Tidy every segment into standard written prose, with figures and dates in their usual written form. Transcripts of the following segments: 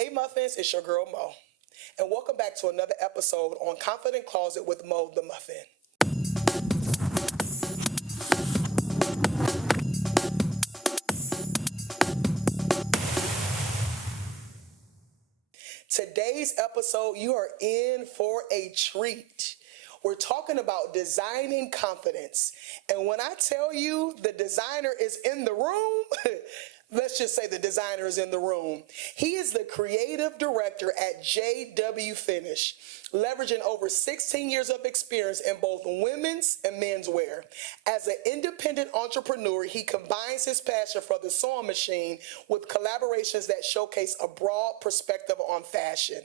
Hey Muffins, it's your girl Mo. And welcome back to another episode on Confident Closet with Mo the Muffin. Today's episode, you are in for a treat. We're talking about designing confidence. And when I tell you the designer is in the room, let's just say the designer is in the room. He is the creative director at JW Finish, leveraging over 16 years of experience in both women's and men's wear. As an independent entrepreneur, he combines his passion for the sewing machine with collaborations that showcase a broad perspective on fashion.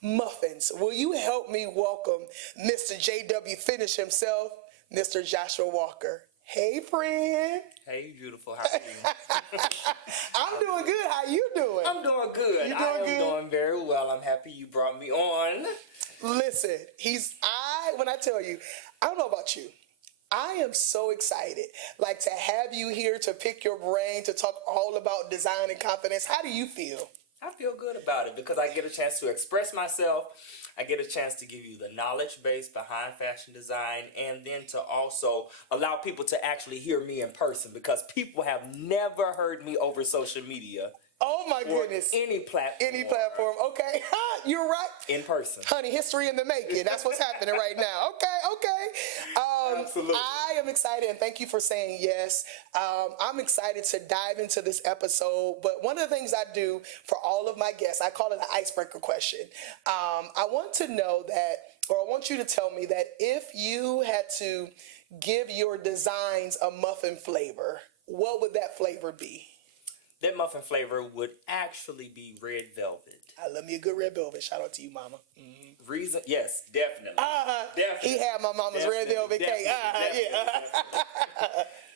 Muffins, will you help me welcome Mr. JW Finish himself, Mr. Joshua Walker. Hey, friend. Hey, beautiful. How are you? I'm doing good. How you doing? I'm doing good. You doing I am good? doing very well. I'm happy you brought me on. Listen, when I tell you, I don't know about you. I am so excited, to have you here to pick your brain, to talk all about design and confidence. How do you feel? I feel good about it because I get a chance to express myself. I get a chance to give you the knowledge base behind fashion design, and then to also allow people to actually hear me in person, because people have never heard me over social media. Oh my goodness. Any platform. Any platform. Okay. You're right. In person. Honey, history in the making. That's what's happening right now. Okay. Absolutely. I am excited, and thank you for saying yes. I'm excited to dive into this episode, but one of the things I do for all of my guests, I call it an icebreaker question. I want to know that, or I want you to tell me that if you had to give your designs a muffin flavor, what would that flavor be? That muffin flavor would actually be red velvet. I love me a good red velvet. Shout out to you, mama. Mm-hmm. Reason? Yes, definitely. Definitely. He had my mama's red velvet cake.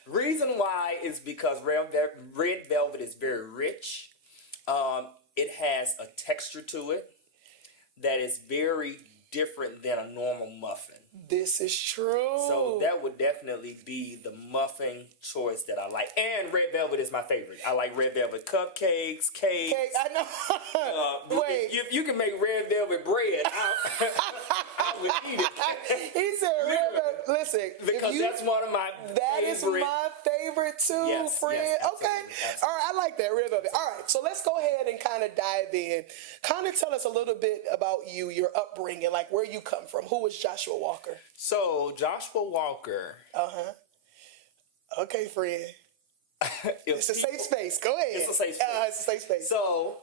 Reason why is because red velvet is very rich. It has a texture to it that is very different than a normal muffin. This is true. So that would definitely be the muffin choice that I like. And red velvet is my favorite. I like red velvet cupcakes, cakes. Cake, I know. Wait. If you can make red velvet bread, I would eat it. He said red velvet. Listen. Because that's one of my That is my favorite too, yes, friend. yes, absolutely, Okay. absolutely. All right, I like that, red velvet. All right, so let's go ahead and kind of dive in. Kind of tell us a little bit about you, your upbringing, like where you come from. Who is Joshua Walker? So, Joshua Walker. Okay, friend. It's a safe space. Go ahead. It's a safe space. It's a safe space. So,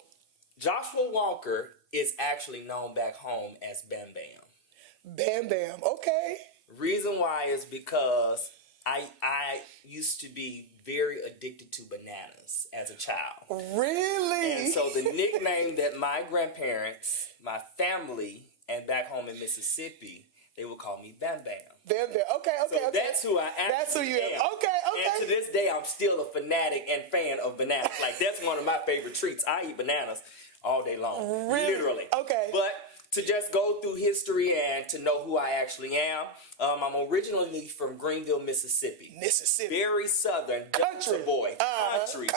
Joshua Walker is actually known back home as Bam Bam. Bam Bam. Okay. Reason why is because I used to be very addicted to bananas as a child. Really? And so the nickname that my grandparents, my family, and back home in Mississippi, they would call me Bam Bam. Bam Bam. Okay. So that's who I actually That's who you am. Okay. And to this day, I'm still a fanatic and fan of bananas. Like, that's one of my favorite treats. I eat bananas all day long. Really? Literally. Okay. But to just go through history and to know who I actually am, I'm originally from Greenville, Mississippi. Very southern. Country boy. Country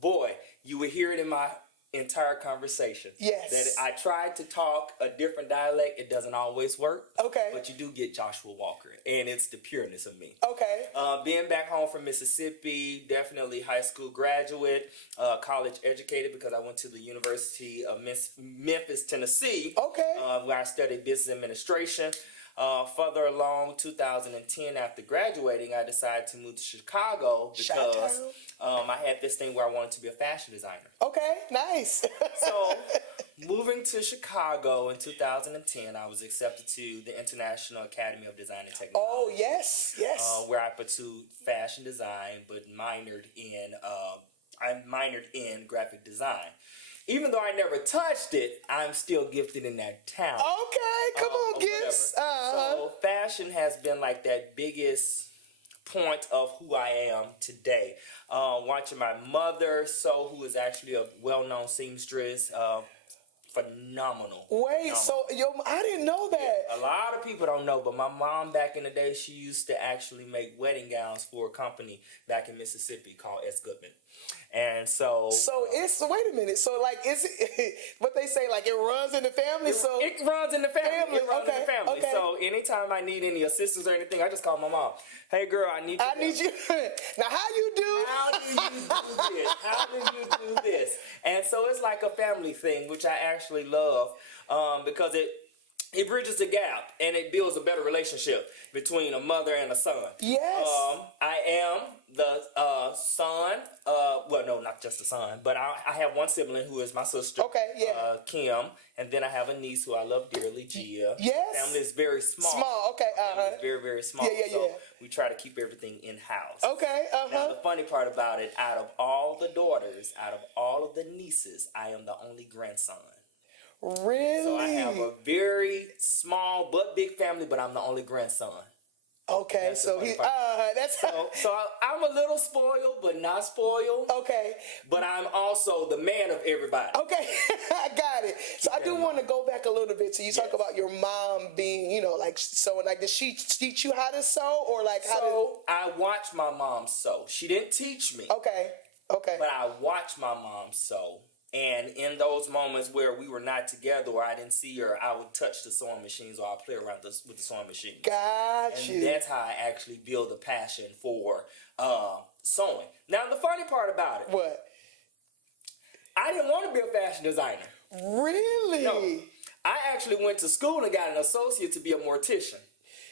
boy. You would hear it in my entire conversation. Yes. That I tried to talk a different dialect. It doesn't always work. Okay. But you do get Joshua Walker, and it's the pureness of me. Okay. Being back home from Mississippi, definitely high school graduate, college educated, because I went to the University of Memphis, Tennessee. Okay. Where I studied business administration. Further along, 2010, after graduating, I decided to move to Chicago because I had this thing where I wanted to be a fashion designer. Okay, nice. So, moving to Chicago in 2010, I was accepted to the International Academy of Design and Technology. Oh, yes. Where I pursued fashion design, but minored in graphic design. Even though I never touched it, I'm still gifted in that talent. Okay, come on, gifts. So fashion has been like that biggest point of who I am today. Watching my mother sew, who is actually a well-known seamstress, phenomenal. Wait, so I didn't know that. Yeah, a lot of people don't know, but my mom back in the day, she used to actually make wedding gowns for a company back in Mississippi called S. Goodman. And so it's wait a minute. So like is it what they say like it runs in the family? So it runs in the family. It runs in Okay, the family. okay. So anytime I need any assistance or anything, I just call my mom. Hey girl, I need you. Now how you do? How do you do this? How do you do this? And so it's like a family thing, which I actually love because it bridges the gap and it builds a better relationship between a mother and a son. Yes. I am the son. Well, no, not just a son, but I have one sibling who is my sister. Okay, yeah. Kim, and then I have a niece who I love dearly, Gia. Yes. Family is very small. Small. Okay. Family is very, very small. Yeah. So we try to keep everything in house. Okay. Now the funny part about it, out of all the daughters, out of all of the nieces, I am the only grandson. Really? So I have a very small but big family, but I'm the only grandson. Okay, That's so the funny part. that's So I'm a little spoiled, but not spoiled. okay. But I'm also the man of everybody. Okay, I got it. So I do want to go back a little bit. So you talk about your mom being, like sewing. Like, did she teach you how to sew, or like how to? I watched my mom sew. She didn't teach me. Okay. But I watched my mom sew. And in those moments where we were not together or I didn't see her, I would touch the sewing machines or I'd play around with the sewing machines. Got you. And that's how I actually build a passion for sewing. Now, the funny part about it. What? I didn't want to be a fashion designer. Really? No. I actually went to school and got an associate to be a mortician.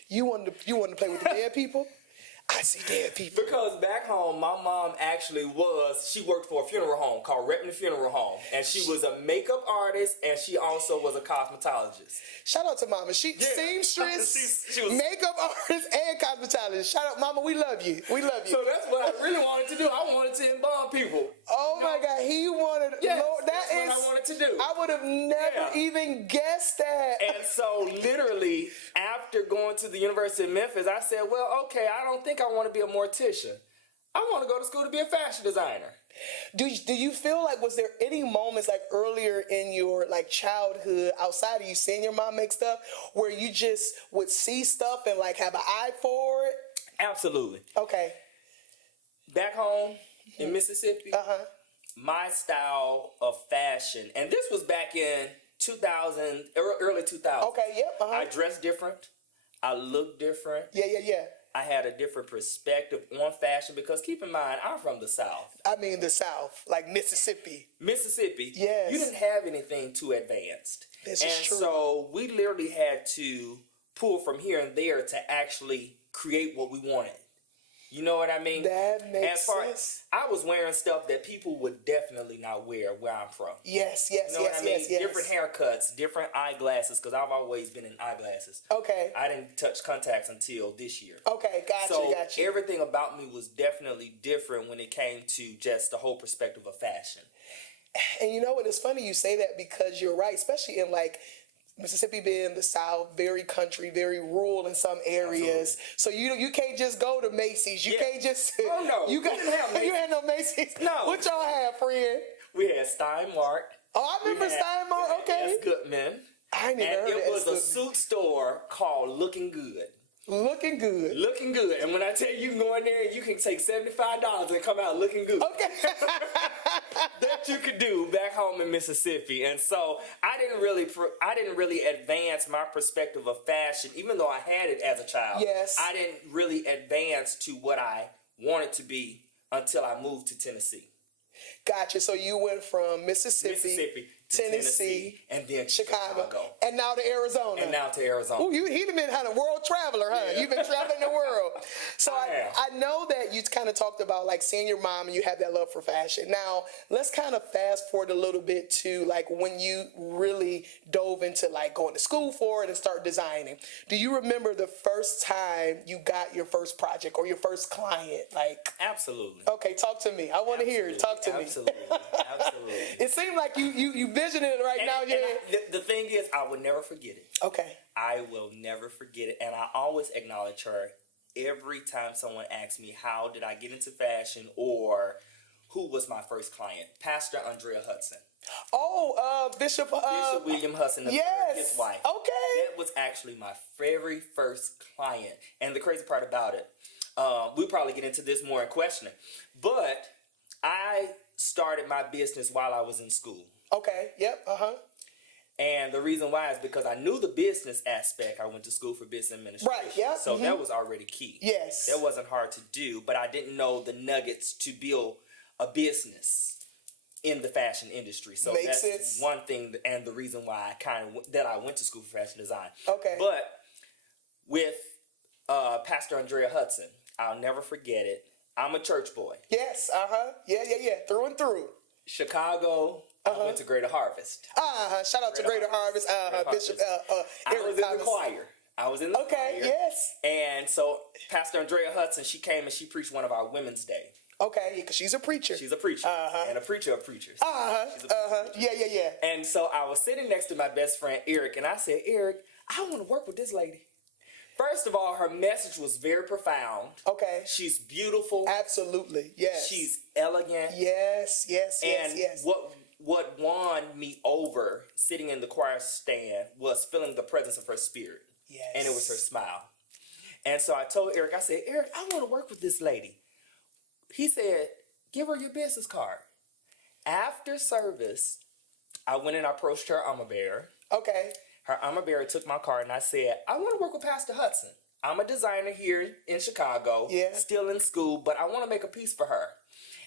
You wanted to play with the dead people? I see dead people. Because back home, my mom actually she worked for a funeral home called Repton Funeral Home. And she was a makeup artist and she also was a cosmetologist. Shout out to Mama. Seamstress, she was makeup artist, and cosmetologist. Shout out, Mama. We love you. We love you. So that's what I really wanted to do. I wanted to embalm people. Oh my God. He wanted, yes, Lord, that's what I wanted to do. I would have never even guessed that. And so literally, after going to the University of Memphis, I said, well, okay, I don't think I want to be a mortician. I want to go to school to be a fashion designer. Do you feel like, was there any moments like earlier in your like childhood outside of you seeing your mom make stuff where you just would see stuff and like have an eye for it? Absolutely. Okay. Back home in Mississippi, my style of fashion, and this was back in 2000, early 2000s. Okay, yep. I dressed different. I looked different. Yeah. I had a different perspective on fashion because keep in mind, I'm from the South. I mean the South, like Mississippi. Mississippi. Yes. You didn't have anything too advanced. This is true. So we literally had to pull from here and there to actually create what we wanted. You know what I mean? That makes sense. I was wearing stuff that people would definitely not wear where I'm from. Yes. You know what I mean? Different haircuts, different eyeglasses, because I've always been in eyeglasses. Okay. I didn't touch contacts until this year. Okay, got you. Everything about me was definitely different when it came to just the whole perspective of fashion. And you know what? It's funny you say that because you're right, especially in like Mississippi being the South, very country, very rural in some areas. Absolutely. So you can't just go to Macy's. You can't just. Oh no, you didn't have Macy's. You had no Macy's. No. What y'all have, friend? We had Steinmart. Oh, I remember Steinmart. Okay. Yes, Goodman. I never heard of it was a suit store called Looking Good. Looking good. Looking good. And when I tell you can go in there and you can take $75 and come out looking good. Okay. That you could do back home in Mississippi. And so I didn't really advance my perspective of fashion, even though I had it as a child. Yes. I didn't really advance to what I wanted to be until I moved to Tennessee. Gotcha. So you went from Mississippi Tennessee, and then Chicago, and now to Arizona. Ooh, he'd have been kind of world traveler, huh? Yeah. You've been traveling the world. So I know that you kind of talked about like seeing your mom and you have that love for fashion. Now let's kind of fast forward a little bit to like when you really dove into like going to school for it and start designing. Do you remember the first time you got your first project or your first client? Like absolutely. Okay, talk to me. I want to hear it. Talk to me. Absolutely. It seemed like you visioning it right now. The thing is, I will never forget it. Okay. I will never forget it. And I always acknowledge her every time someone asks me, how did I get into fashion or who was my first client? Pastor Andrea Hudson. Oh, Bishop William Hudson, his wife. Okay. That was actually my very first client. And the crazy part about it, we'll probably get into this more in questioning, but I started my business while I was in school. Okay. Yep. And the reason why is because I knew the business aspect. I went to school for business administration. Right, yeah. So that was already key. Yes. That wasn't hard to do, but I didn't know the nuggets to build a business in the fashion industry. So Makes that's sense. one thing, and the reason why I went to school for fashion design. Okay. But with Pastor Andrea Hudson, I'll never forget it. I'm a church boy. Yes. Yeah. Through and through. Chicago. I went to Greater Harvest. Shout out to Greater Harvest. Bishop. I was in the choir. I was in the choir. Yes. And so Pastor Andrea Hudson, she came and she preached one of our Women's Day. Okay, because she's a preacher. She's a preacher. And a preacher of preachers. Yeah. And so I was sitting next to my best friend, Eric, and I said, Eric, I want to work with this lady. First of all, her message was very profound. Okay. She's beautiful. Absolutely, yes. She's elegant. Yes. And what won me over sitting in the choir stand was feeling the presence of her spirit. Yes. And it was her smile. And so I told Eric, I said, Eric, I want to work with this lady. He said, give her your business card. After service, I went and approached her armor bearer. Okay. Her armor bearer took my card and I said, I want to work with Pastor Hudson. I'm a designer here in Chicago, still in school, but I want to make a piece for her.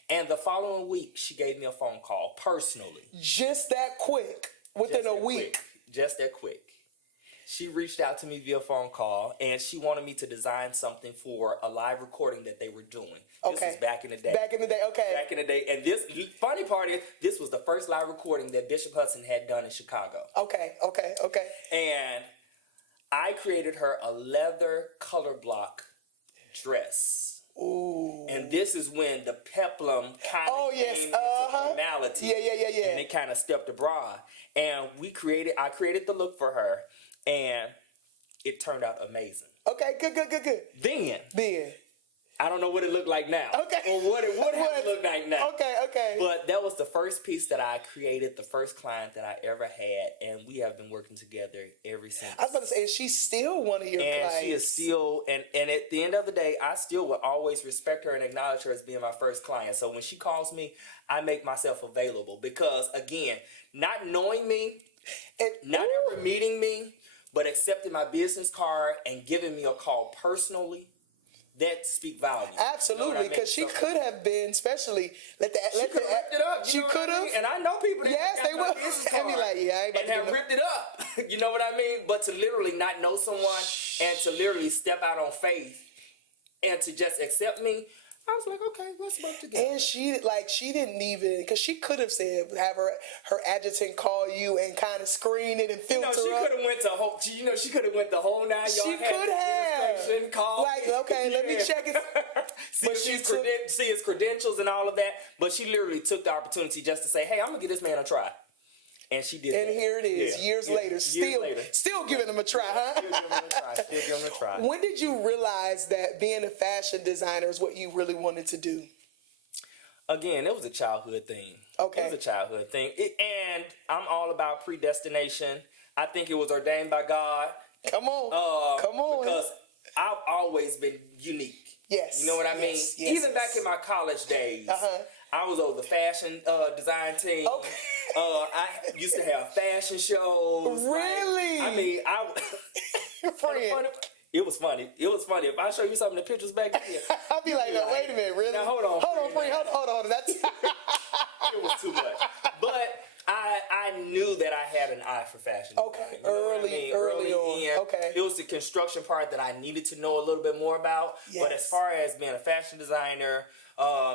And the following week, she gave me a phone call personally. Just that quick, within a week. Just that quick. She reached out to me via phone call, and she wanted me to design something for a live recording that they were doing. This was back in the day. Back in the day, okay. Back in the day. And this, funny part is, this was the first live recording that Bishop Hudson had done in Chicago. Okay. And I created her a leather color block dress. Ooh. And this is when the peplum kind of came into formality. Yeah. And it kind of stepped abroad. And I created the look for her, and it turned out amazing. Okay, good. Then. I don't know what it looked like now. Okay. Or what it would have looked like now. Okay. But that was the first piece that I created, the first client that I ever had, and we have been working together ever since. I was about to say, she's still one of your clients. And she is still, and at the end of the day, I still will always respect her and acknowledge her as being my first client. So when she calls me, I make myself available because, again, not knowing me, not ever meeting me, but accepting my business card and giving me a call personally, that speak volume. Absolutely, because she could have been, especially she could have ripped it up. She could have, and I know people that they will. And be like, and have ripped it up. You know what I mean? But to literally not know someone and to literally step out on faith and to just accept me, I was like, okay, let's work together. And she didn't even, because she could have said, have her adjutant call you and kind of screen it and filter she could have went she could have went the whole 9 yards. She could have. Called. Like, okay, let me check it. See his credentials and all of that. But she literally took the opportunity just to say, hey, I'm going to give this man a try. And she did. And that. Here it is, years later, still giving him a try, huh? Still giving him a try. When did you realize that being a fashion designer is what you really wanted to do? Again, it was a childhood thing. Okay. It was a childhood thing. And I'm all about predestination. I think it was ordained by God. Come on. Because I've always been unique. Yes. You know what I mean? Yes, Even back in my college days, I was on the fashion design team. Okay. I used to have fashion shows. Really? Like, I mean, Friend. It was funny. If I show you some of the pictures back then, I'll be like, no, wait a minute, really? Now, hold on, friend. Hold on. That's it was too much. But I knew that I had an eye for fashion. Okay, you know early on. Okay. It was the construction part that I needed to know a little bit more about. Yes. But as far as being a fashion designer,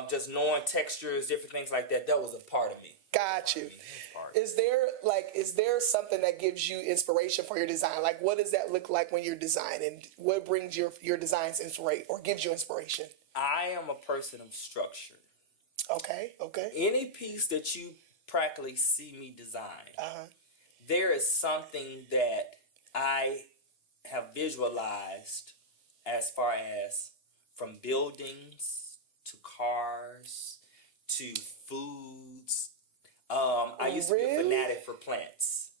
just knowing textures, different things like that, that was a part of me. Got you. Is there something that gives you inspiration for your design? Like, what does that look like when you're designing? What brings your designs inspiration or gives you inspiration? I am a person of structure. Okay. Any piece that you practically see me design, there is something that I have visualized as far as from buildings to cars to foods. I used to be a fanatic for plants.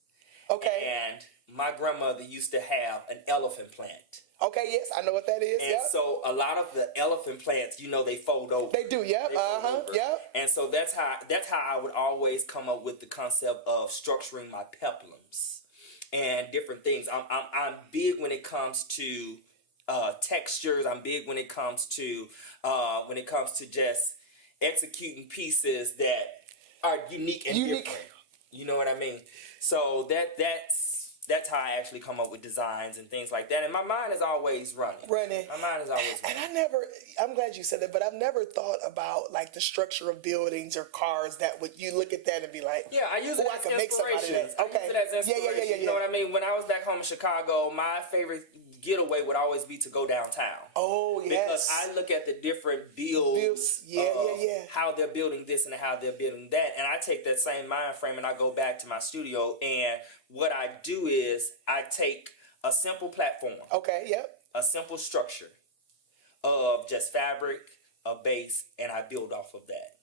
Okay. And my grandmother used to have an elephant plant. Okay, yes, I know what that is. And Yep. so a lot of the elephant plants, they fold over. They do, yep. They fold over. Yep. And so that's how I would always come up with the concept of structuring my peplums and different things. I'm big when it comes to textures. I'm big when it comes to just executing pieces that are unique and different. You know what I mean? So that's how I actually come up with designs and things like that. And my mind is always running. My mind is always running. And I'm glad you said that, but I've never thought about like the structure of buildings or cars that would, you look at that and be like, yeah, I use it as inspiration. Okay. I use it as inspiration. Yeah. You know what I mean? When I was back home in Chicago, my favorite getaway would always be to go downtown. Oh, yes. Because I look at the different builds. How they're building this and how they're building that. And I take that same mind frame and I go back to my studio, and what I do is I take a simple platform. Okay, yep. A simple structure of just fabric, a base, and I build off of that.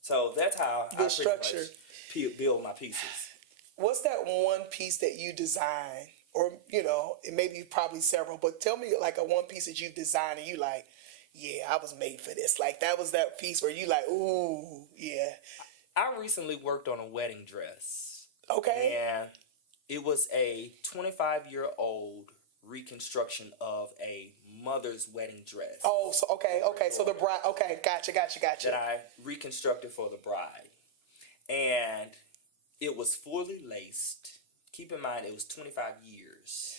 So that's how I pretty much build my pieces. What's that one piece that you design? Or, it may be probably several, but tell me like a one piece that you've designed and you like, yeah, I was made for this. Like that was that piece where you like, ooh, yeah. I recently worked on a wedding dress. Okay. And it was a 25-year-old reconstruction of a mother's wedding dress. Oh, so okay. So the bride. Okay, gotcha. That I reconstructed for the bride, and it was fully laced. Keep in mind, it was 25 years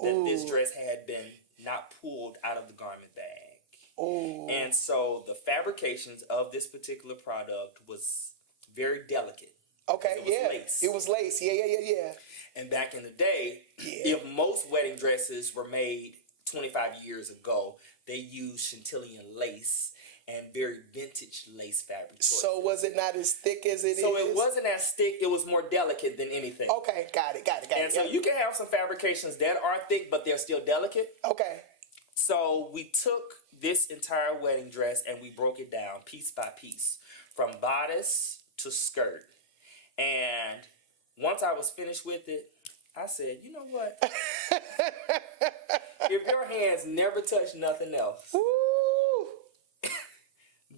that this dress had been not pulled out of the garment bag. Ooh. And so the fabrications of this particular product was very delicate. Okay, Lace. It was lace. Yeah. And back in the day, if most wedding dresses were made 25 years ago, they used Chantilly lace and very vintage lace fabric choices. So was it not as thick as it is? So it wasn't as thick. It was more delicate than anything. Okay, got it. And so you can have some fabrications that are thick, but they're still delicate. Okay. So we took this entire wedding dress and we broke it down piece by piece, from bodice to skirt. And once I was finished with it, I said, you know what? If your hands never touch nothing else,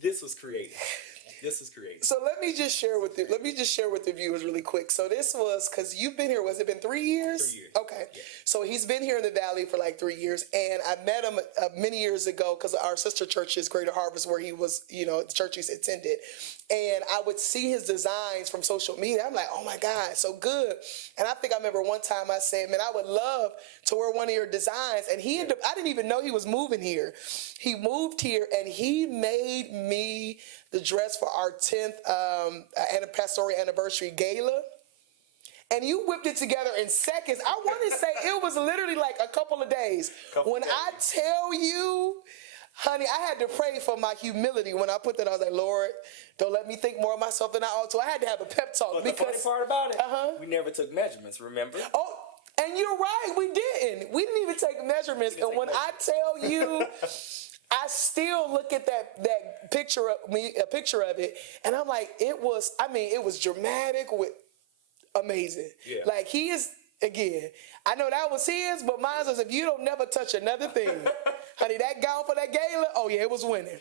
this was creative. So let me just share with the viewers really quick. So this was, because you've been here, has it been 3 years? 3 years. Okay. Yeah. So he's been here in the Valley for like 3 years, and I met him many years ago because our sister church is Greater Harvest, where he was, the church he's attended. And I would see his designs from social media. I'm like, oh my God, so good. And I think I remember one time I said, man, I would love to wear one of your designs. And I didn't even know he was moving here. He moved here and he made me the dress for our 10th pastoral anniversary gala. And you whipped it together in seconds. I want to say it was literally like a couple of days. I tell you, honey, I had to pray for my humility when I put that. I was like, Lord, don't let me think more of myself than I ought to. I had to have a pep talk. But the funny part about it, we never took measurements, remember? Oh, and you're right, we didn't. We didn't even take measurements. And when I tell you, I still look at that picture of me, a picture of it, and I'm like, it was dramatic with amazing. Yeah. Like he is, again, I know that was his, but mine was, if you don't never touch another thing, honey, that gown for that gala, oh yeah, it was winning.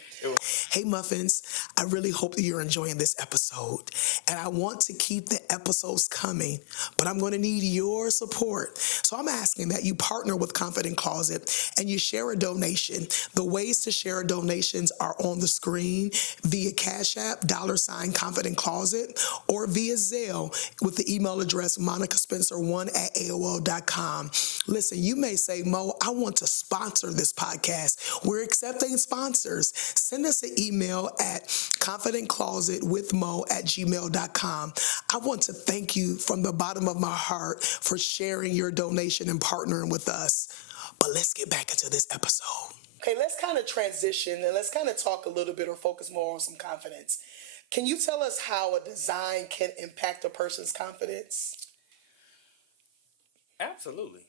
Hey Muffins, I really hope that you're enjoying this episode, and I want to keep the episodes coming, but I'm going to need your support. So I'm asking that you partner with Confident Closet and you share a donation. The ways to share donations are on the screen via Cash App, $Confident Closet, or via Zelle with the email address monicaspencer1@AOL.com. Listen, you may say, Mo, I want to sponsor this podcast. We're accepting sponsors. Send us an email at confidentclosetwithmo@gmail.com. I want to thank you from the bottom of my heart for sharing your donation and partnering with us. But let's get back into this episode. Okay, let's kind of transition and let's kind of talk a little bit or focus more on some confidence. Can you tell us how a design can impact a person's confidence? Absolutely.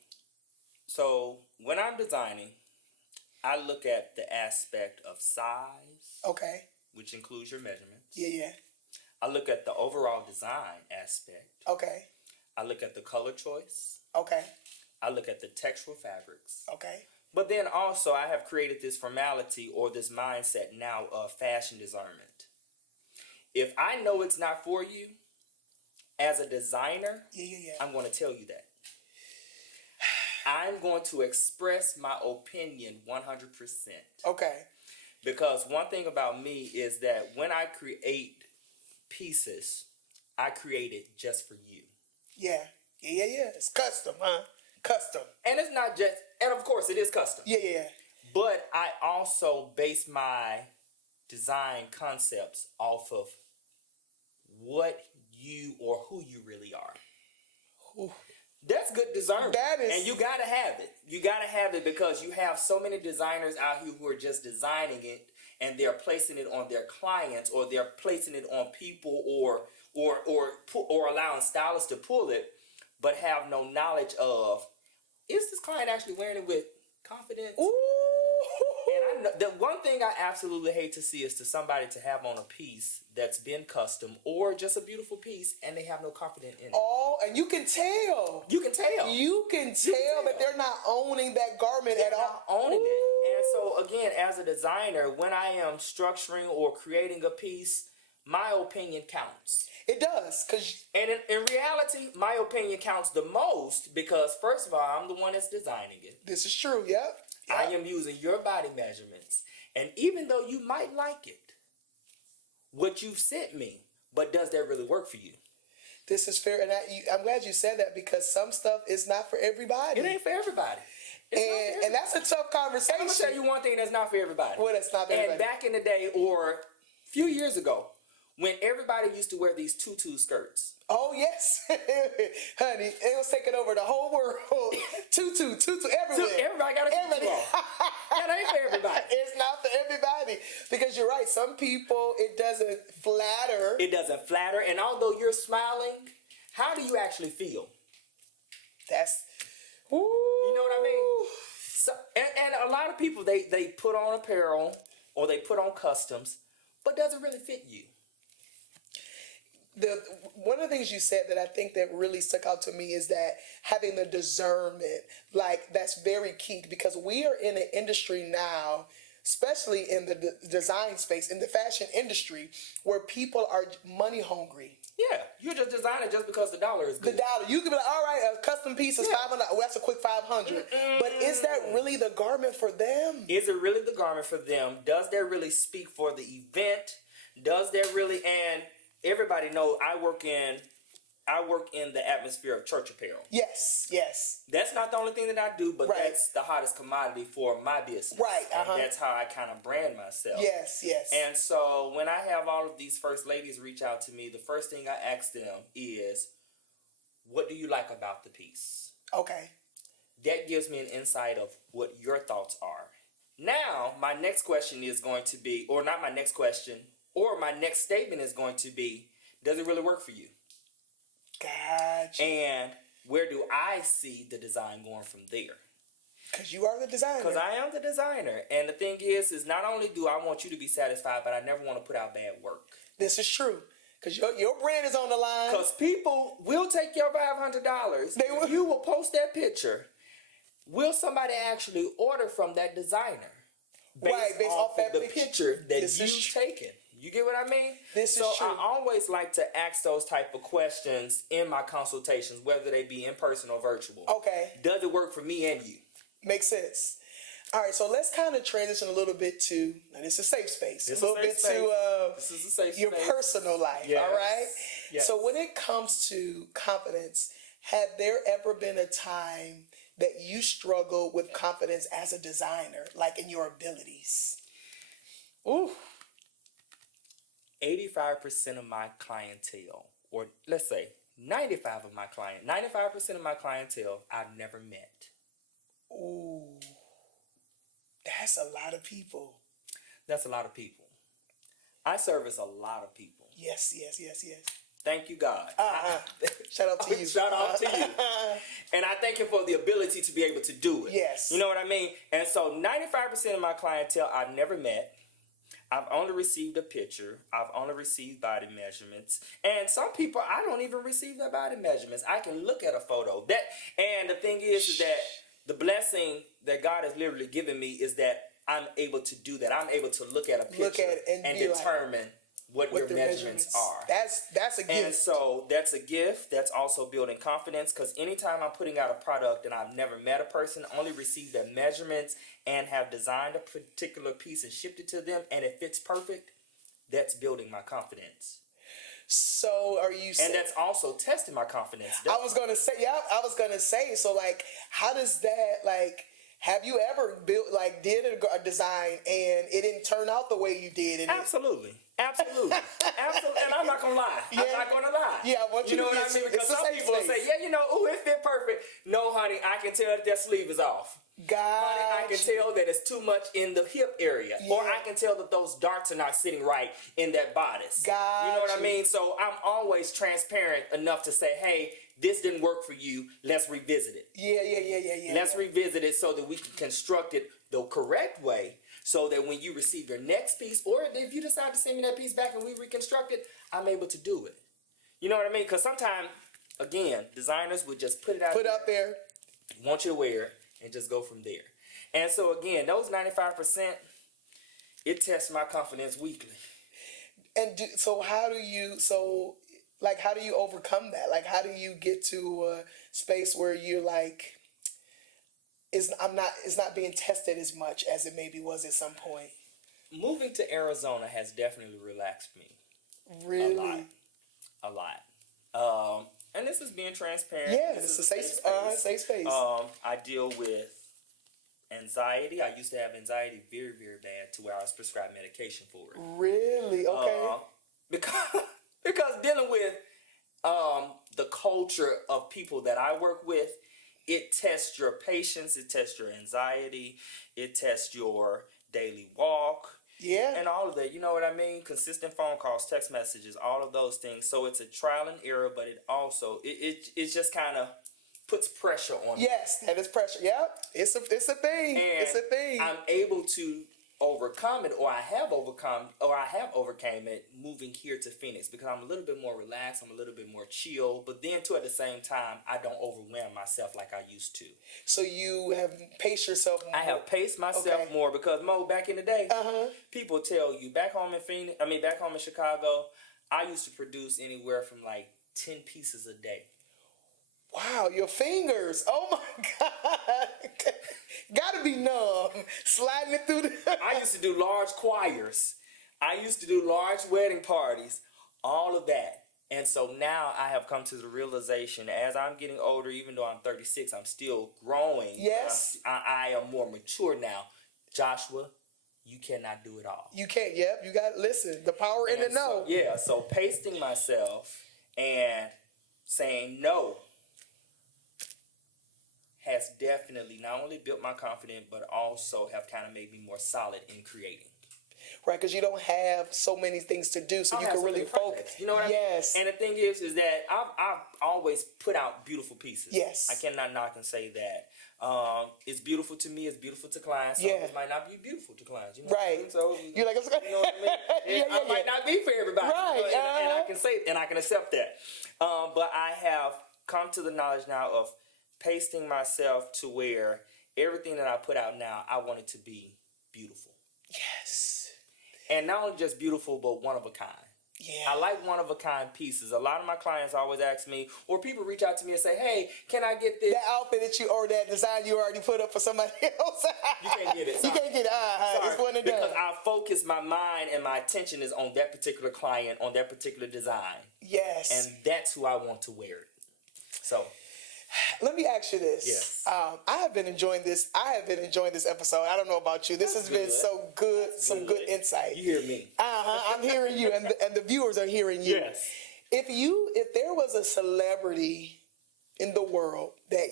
So when I'm designing, I look at the aspect of size. Okay. Which includes your measurements. Yeah. I look at the overall design aspect. Okay. I look at the color choice. Okay. I look at the textural fabrics. Okay. But then also I have created this formality or this mindset now of fashion discernment. If I know it's not for you, as a designer, I'm going to tell you that. I'm going to express my opinion 100%. Okay. Because one thing about me is that when I create pieces, I create it just for you. Yeah. It's custom, huh? Custom. And it's not just, and of course it is custom. Yeah. But I also base my design concepts off of what you or who you really are. Ooh. That's good discernment. That is, and you gotta have it. You gotta have it because you have so many designers out here who are just designing it and they're placing it on their clients or they're placing it on people or allowing stylists to pull it, but have no knowledge of, is this client actually wearing it with confidence? Ooh. And I know, the one thing I absolutely hate to see is to somebody to have on a piece that's been custom or just a beautiful piece and they have no confidence in it. Oh, and you can tell. You can tell. You can tell that they're not owning that garment at all. Owning it. And so again, as a designer, when I am structuring or creating a piece, my opinion counts. It does, and in reality, my opinion counts the most because first of all, I'm the one that's designing it. This is true. Yep. I am using your body measurements, and even though you might like it, what you've sent me, but does that really work for you? This is fair, and I'm glad you said that because some stuff is not for everybody. It ain't for everybody. And that's a tough conversation. I'm gonna tell you one thing that's not for everybody. Well, that's not for everybody. And back in the day, or a few years ago, when everybody used to wear these tutu skirts. Oh, yes. Honey, it was taking over the whole world. Tutu everywhere. Everybody got a tutu on. That ain't for everybody. It's not for everybody. Because you're right. Some people, it doesn't flatter. It doesn't flatter. And although you're smiling, how do you actually feel? That's... Ooh. You know what I mean? So, and a lot of people, they put on apparel or they put on customs, but does it really fit you? One of the things you said that I think that really stuck out to me is that having the discernment, like that's very key because we are in an industry now, especially in the design space, in the fashion industry, where people are money hungry. Yeah, you're just designing just because the dollar is good. The dollar. You can be like, all right, a custom piece is $500. Well, that's a quick $500. But is that really the garment for them? Is it really the garment for them? Does that really speak for the event? Does that really... And everybody knows I work in the atmosphere of church apparel. Yes. That's not the only thing that I do, but that's the hottest commodity for my business. Right. And that's how I kind of brand myself. Yes. And so when I have all of these first ladies reach out to me, the first thing I ask them is, what do you like about the piece? Okay. That gives me an insight of what your thoughts are. Now, my next question is going to be, or not my next question, or my next statement is going to be, does it really work for you? Gotcha. And where do I see the design going from there? Because you are the designer. Because I am the designer. And the thing is not only do I want you to be satisfied, but I never want to put out bad work. This is true. Because your brand is on the line. Because people will take your $500. They will. You will post that picture. Will somebody actually order from that designer? Based off of the picture that you've taken. You get what I mean? This is true. I always like to ask those type of questions in my consultations, whether they be in person or virtual. Okay. Does it work for me and you? Makes sense. All right, so let's kind of transition a little bit to, and it's a safe space. This a little bit to this is a safe your space. personal life, Yes. all right? Yes. So when it comes to confidence, had there ever been a time that you struggled with confidence as a designer, like in your abilities? Ooh. 85% of my clientele, or let's say 95% of my clientele I've never met. Ooh. That's a lot of people. That's a lot of people. I service a lot of people. Yes. Thank you, God. Shout out to you. Shout out to you. And I thank Him for the ability to be able to do it. Yes. You know what I mean? And so 95% of my clientele I've never met. I've only received a picture. I've only received body measurements. And some people, I don't even receive their body measurements. I can look at a photo. And the thing is that the blessing that God has literally given me is that I'm able to do that. I'm able to look at a picture and determine what your measurements are. That's a gift. And so that's a gift. That's also building confidence, because anytime I'm putting out a product and I've never met a person, only received their measurements, and have designed a particular piece and shipped it to them, and it fits perfect, that's building my confidence. So are you saying... And that's also testing my confidence. I was going to say, so like, how does that, like, have you ever did a design and it didn't turn out the way you did? Absolutely. Absolutely. And I'm not going to lie. Yeah. I'm not going to lie. Yeah, I want you to know what I mean? Because some people will say, ooh, it fit perfect. No, honey, I can tell that sleeve is off. Honey, I can tell that it's too much in the hip area. Yeah. Or I can tell that those darts are not sitting right in that bodice. You know what I mean? So I'm always transparent enough to say, hey, this didn't work for you. Let's revisit it. Yeah. Let's revisit it so that we can construct it the correct way, so that when you receive your next piece, or if you decide to send me that piece back and we reconstruct it, I'm able to do it. You know what I mean? Because sometimes, again, designers would just put it out there, want you to wear it, and just go from there. And so again, those 95%, it tests my confidence weekly. And how do you overcome that? Like, how do you get to a space where you're like, it's not being tested as much as it maybe was at some point? Moving to Arizona has definitely relaxed me. Really? A lot. And this is being transparent. Yeah, it's a safe space. I deal with anxiety. I used to have anxiety very, very bad, to where I was prescribed medication for it. Really? Okay. Because dealing with the culture of people that I work with, it tests your patience, it tests your anxiety, it tests your daily walk. Yeah. And all of that, you know what I mean? Consistent phone calls, text messages, all of those things. So it's a trial and error, but it also, it just kind of puts pressure on Yes, that is pressure. Yep. It's a thing. And it's a thing. I'm able to overcome it, or I have overcame it moving here to Phoenix, because I'm a little bit more relaxed, I'm a little bit more chill, but then too, at the same time, I don't overwhelm myself like I used to. So you have paced yourself more? I have paced myself more, because back in the day, people tell you, back home in Chicago, I used to produce anywhere from like 10 pieces a day. Wow, your fingers. Oh my God. Gotta be numb. Sliding it through I used to do large choirs. I used to do large wedding parties. All of that. And so now I have come to the realization, as I'm getting older, even though I'm 36, I'm still growing. Yes. I am more mature now. Joshua, you cannot do it all. You can't. Yep. You got to listen. The power in the no. So pacing myself and saying no has definitely not only built my confidence, but also have kind of made me more solid in creating. Right, because you don't have so many things to do, so you can really focus. You know what I mean? Yes. And the thing is that I've always put out beautiful pieces. Yes. I cannot knock and say that. It's beautiful to me. It's beautiful to clients. Yeah. It might not be beautiful to clients. You know right. What I mean? So you're like, you know what I mean? It might not be for everybody. Right. You know, and I can say, and I can accept that. But I have come to the knowledge now of pasting myself to where everything that I put out now, I want it to be beautiful. Yes. And not only just beautiful, but one of a kind. Yeah. I like one of a kind pieces. A lot of my clients always ask me, or people reach out to me and say, hey, can I get this? That outfit or that design you already put up for somebody else. You can't get it. Sorry. You can't get it. It's one and done. Because I focus my mind and my attention is on that particular client, on that particular design. Yes. And that's who I want to wear it. So let me ask you this. Yes. I have been enjoying this. Episode. I don't know about you. This has been so good. Some good insight. You hear me? I'm hearing you, and the viewers are hearing you. Yes. If there was a celebrity in the world that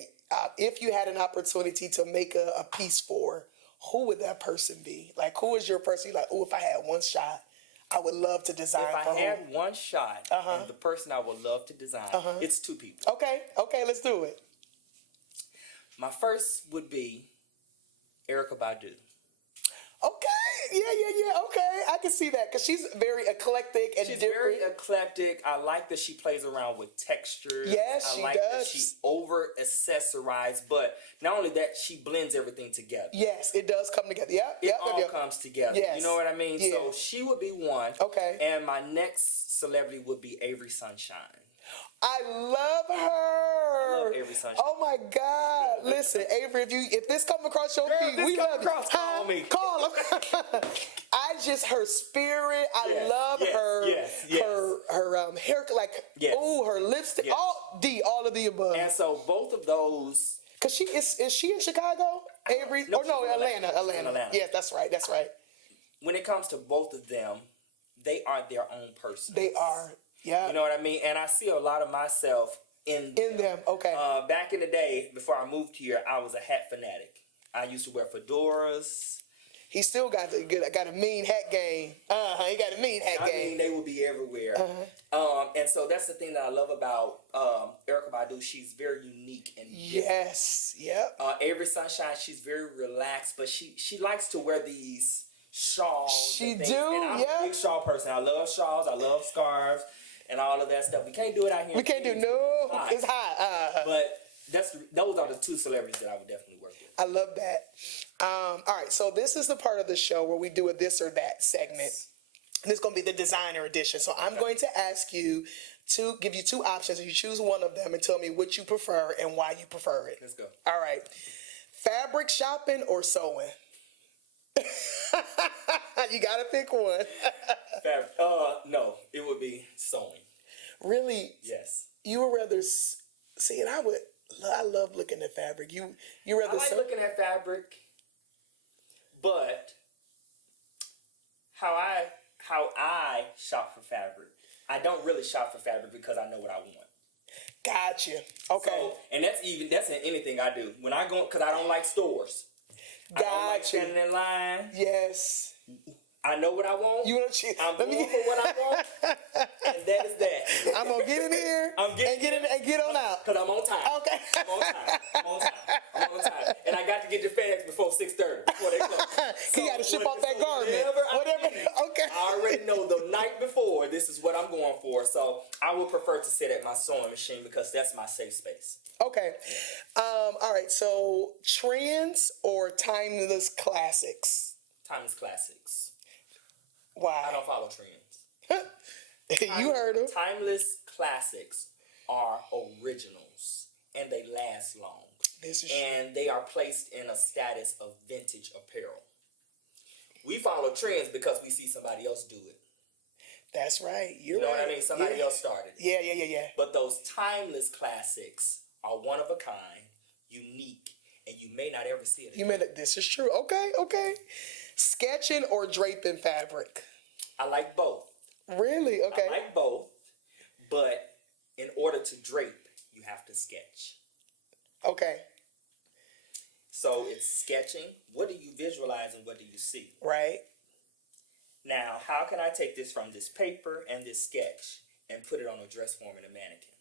if you had an opportunity to make a piece for, who would that person be? Like, who is your person? You're like, oh, if I had one shot, I would love to design for If I had one shot, and the person I would love to design, it's two people. Okay, let's do it. My first would be Erykah Badu. Okay. Yeah. Okay, I can see that because she's very eclectic and She's different. very eclectic. I like that she plays around with textures. Yes, she I like does. that she over accessorized, but not only that, she blends everything together. Yes, it does come together. Yep, It all comes together. Yes. You know what I mean? Yeah. So she would be one. Okay. And my next celebrity would be Avery Sunshine. I love her. I love Avery Sunshine. Oh my God! Listen, Avery, if this come across your feed, we love you. Call me. Call him. Her spirit. I love her. Yes. Her hair, like her lipstick. All of the above. And so both of those. Cause she is she in Chicago? Avery? No, Atlanta. Yes, that's right. When it comes to both of them, they are their own person. They are. Yeah. You know what I mean? And I see a lot of myself in them. Okay. Back in the day, before I moved here, I was a hat fanatic. I used to wear fedoras. He still got a mean hat game. He got a mean hat game. I mean, they will be everywhere. And so that's the thing that I love about Erykah Badu. She's very unique and different. Yes. Yep. Avery Sunshine, she's very relaxed, but she likes to wear these shawls. She and things. do. And I'm a big shawl person. I love shawls. I love scarves and all of that stuff. We can't do it out here. We can't do It's hot. But those are the two celebrities that I would definitely work with. I love that. All right, so this is the part of the show where we do a this or that segment. And this is going to be the designer edition. So I'm going to ask you to give you two options. You choose one of them and tell me what you prefer and why you prefer it. Let's go. All right. Fabric shopping or sewing? You got to pick one. No, it would be sewing. Really? Yes. You would rather see, and I love looking at fabric. You rather I like looking at fabric, but how I shop for fabric, I don't really shop for fabric because I know what I want. Gotcha. Okay. So, and that's in anything I do. When I go, because I don't like stores. Gotcha. I don't like standing in line. Yes. I know what I want. I'm going for what I want, and that is that. I'm gonna get in here. Get on out. Cause I'm on time. Okay. I'm on time. And I got to get the FedEx before 6:30 before they close. You got to ship off that garment. Whatever. Okay. I already know the night before this is what I'm going for, so I would prefer to sit at my sewing machine because that's my safe space. Okay. All right. So trends or timeless classics? Timeless classics. Why? I don't follow trends. You heard them. Timeless classics are originals and they last long. This is and they are placed in a status of vintage apparel. We follow trends because we see somebody else do it. That's right. You know what I mean? Somebody else started it. Yeah. But those timeless classics are one of a kind, unique, and you may not ever see it again. This is true. Okay. Sketching or draping fabric? I like both. Really? Okay. I like both, but in order to drape, you have to sketch. Okay. So it's sketching. What do you visualize and what do you see? Right. Now, how can I take this from this paper and this sketch and put it on a dress form and a mannequin?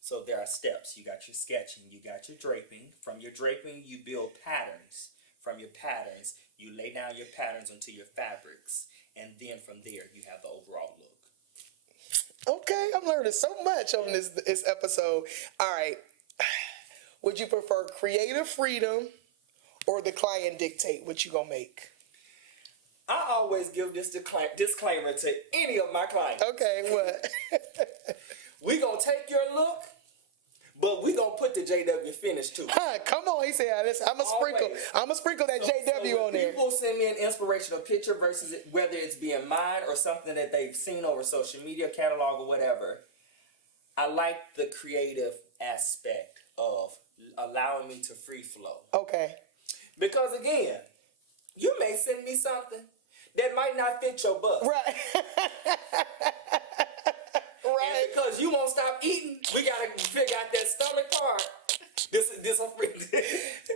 So there are steps. You got your sketching, you got your draping. From your draping, you build patterns. From your patterns, you lay down your patterns onto your fabrics. And then from there, you have the overall look. Okay, I'm learning so much on this episode. All right. Would you prefer creative freedom or the client dictate what you gonna make? I always give this disclaimer to any of my clients. Okay, what? We gonna take your look, but we gonna put the JW finish too. Come on, he said. I'm gonna sprinkle that JW on there. People send me an inspirational picture versus whether it's being mine or something that they've seen over social media, catalog, or whatever. I like the creative aspect of allowing me to free flow. Okay. Because again, you may send me something that might not fit your bust. Right. Right. And because you won't stop eating, we gotta figure out that stomach part. This a free.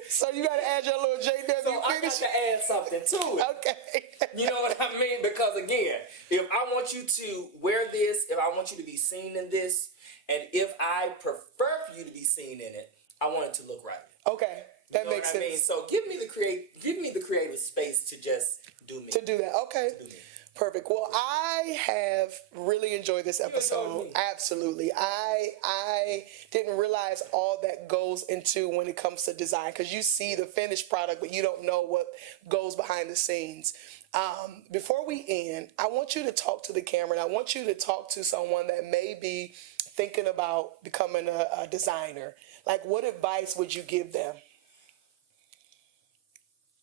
So you gotta add your little JW So I got finish. to add something to it. Okay. You know what I mean? Because again, if I want you to wear this, if I want you to be seen in this, and if I prefer for you to be seen in it, I want it to look right. Okay. That know makes what I mean? sense. So give me the creative space to just do me. To do that. Okay. Do me. Perfect. Well, I have really enjoyed this episode. enjoyed me. Absolutely. I didn't realize all that goes into when it comes to design, because you see the finished product, but you don't know what goes behind the scenes. Before we end, I want you to talk to the camera, and I want you to talk to someone that may be thinking about becoming a designer. Like, what advice would you give them?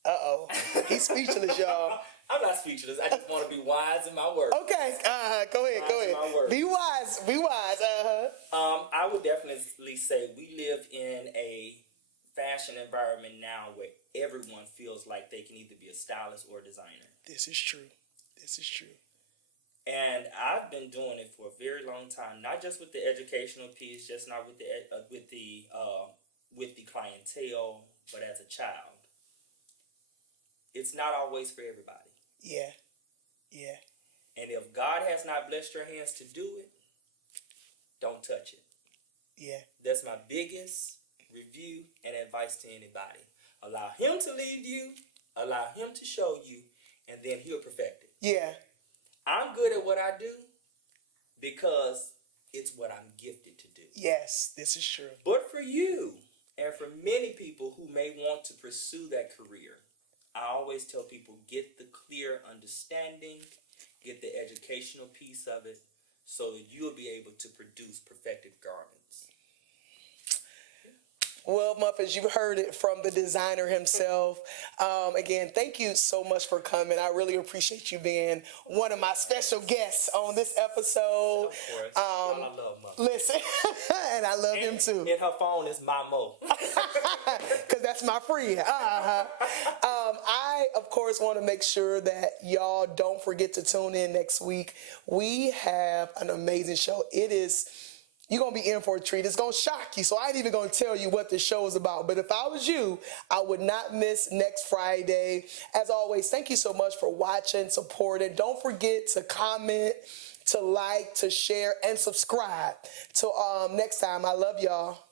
Uh-oh. He's speechless, y'all. I'm not speechless. I just want to be wise in my work. Okay, go ahead. My word. Be wise, I would definitely say we live in a fashion environment now where everyone feels like they can either be a stylist or a designer. This is true. And I've been doing it for a very long time, not just with the educational piece, just not with the clientele, but as a child. It's not always for everybody. Yeah. And if God has not blessed your hands to do it, don't touch it. Yeah. That's my biggest review and advice to anybody. Allow him to lead you, allow him to show you, and then he'll perfect it. Yeah. I'm good at what I do because it's what I'm gifted to do. Yes, this is true. But for you, and for many people who may want to pursue that career, I always tell people, get the clear understanding, get the educational piece of it, so that you'll be able to produce perfected garments. Well, Muffins, you've heard it from the designer himself. Again, thank you so much for coming. I really appreciate you being one of my special guests on this episode. Of course. I love Muffins. Listen, and I love him too. And her phone is my Mo. Because that's my friend. I, of course, want to make sure that y'all don't forget to tune in next week. We have an amazing show. You're going to be in for a treat. It's going to shock you. So I ain't even going to tell you what the show is about. But if I was you, I would not miss next Friday. As always, thank you so much for watching, supporting. Don't forget to comment, to like, to share, and subscribe. Till next time, I love y'all.